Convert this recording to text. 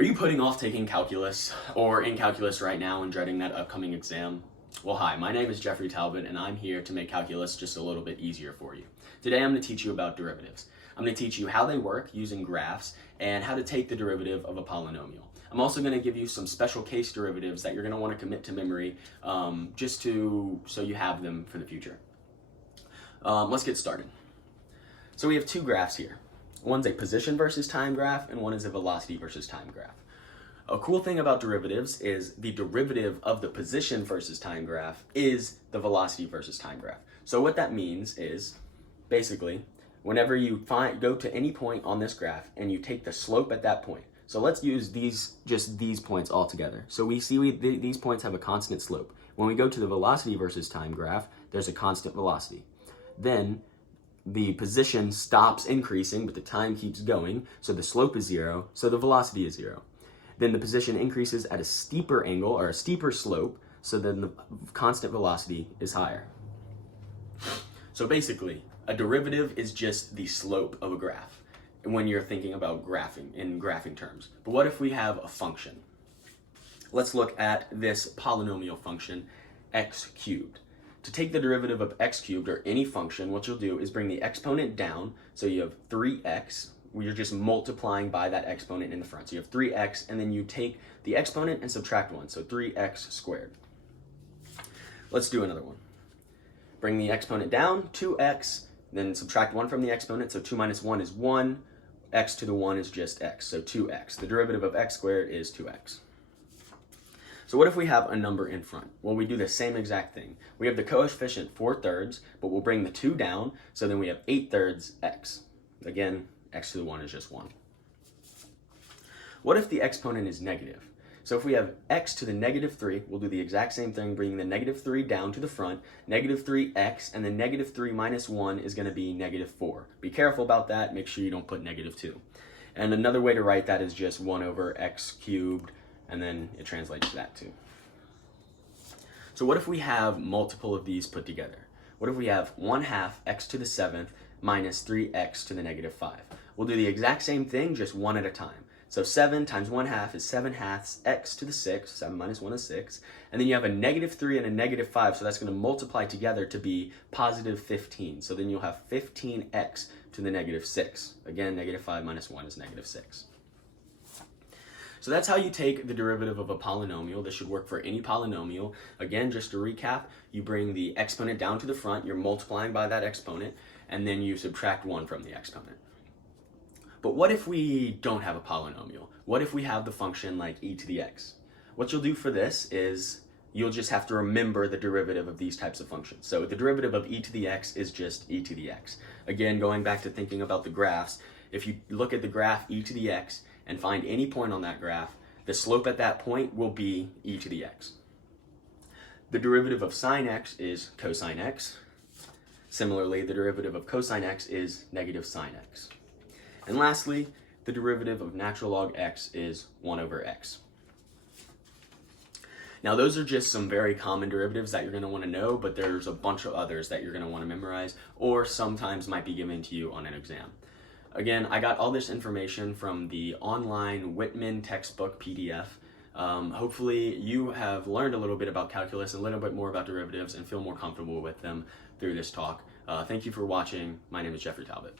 Are you putting off taking calculus or in calculus right now and dreading that upcoming exam? Well, hi, my name is Jeffrey Talbot and I'm here to make calculus just a little bit easier for you. Today I'm going to teach you about derivatives. I'm going to teach you how they work using graphs and how to take the derivative of a polynomial. I'm also going to give you some special case derivatives that you're going to want to commit to memory so you have them for the future. Let's get started. So we have two graphs here. One's a position versus time graph, and one is a velocity versus time graph. A cool thing about derivatives is the derivative of the position versus time graph is the velocity versus time graph. So what that means is, basically, whenever you go to any point on this graph and you take the slope at that point. So let's use just these points all together. So we see these points have a constant slope. When we go to the velocity versus time graph, there's a constant velocity. Then the position stops increasing, but the time keeps going, so the slope is 0, so the velocity is 0. Then the position increases at a steeper angle, or a steeper slope, so then the constant velocity is higher. So basically, a derivative is just the slope of a graph when you're thinking about graphing, in graphing terms. But what if we have a function? Let's look at this polynomial function, x cubed. To take the derivative of x cubed, or any function, what you'll do is bring the exponent down, so you have 3x, where you're just multiplying by that exponent in the front. So you have 3x, and then you take the exponent and subtract 1, so 3x squared. Let's do another one. Bring the exponent down, 2x, then subtract 1 from the exponent, so 2 minus 1 is 1, x to the 1 is just x, so 2x. The derivative of x squared is 2x. So what if we have a number in front? Well, we do the same exact thing. We have the coefficient 4/3, but we'll bring the 2 down, so then we have 8/3 x. Again, x to the 1 is just 1. What if the exponent is negative? So if we have x to the negative 3, we'll do the exact same thing, bringing the negative 3 down to the front, negative 3x, and then negative 3 minus 1 is going to be negative 4. Be careful about that, make sure you don't put negative 2. And another way to write that is just 1 over x cubed, and then it translates to that too. So what if we have multiple of these put together? What if we have 1/2 x to the 7th minus 3x to the negative 5? We'll do the exact same thing, just one at a time. So 7 times 1/2 is 7/2 x to the 6, 7 minus 1 is 6. And then you have a negative 3 and a negative 5, so that's going to multiply together to be positive 15. So then you'll have 15x to the negative 6. Again, negative 5 minus 1 is negative 6. So that's how you take the derivative of a polynomial. This should work for any polynomial. Again, just to recap, you bring the exponent down to the front, you're multiplying by that exponent, and then you subtract 1 from the exponent. But what if we don't have a polynomial? What if we have the function like e to the x? What you'll do for this is you'll just have to remember the derivative of these types of functions. So the derivative of e to the x is just e to the x. Again, going back to thinking about the graphs, if you look at the graph e to the x and find any point on that graph, the slope at that point will be e to the x. The derivative of sine x is cosine x. Similarly, the derivative of cosine x is negative sine x. And lastly, the derivative of natural log x is 1 over x. Now those are just some very common derivatives that you're going to want to know, but there's a bunch of others that you're going to want to memorize or sometimes might be given to you on an exam. Again, I got all this information from the online Whitman textbook PDF. Hopefully you have learned a little bit about calculus, a little bit more about derivatives, and feel more comfortable with them through this talk. Thank you for watching. My name is Jeffrey Talbot.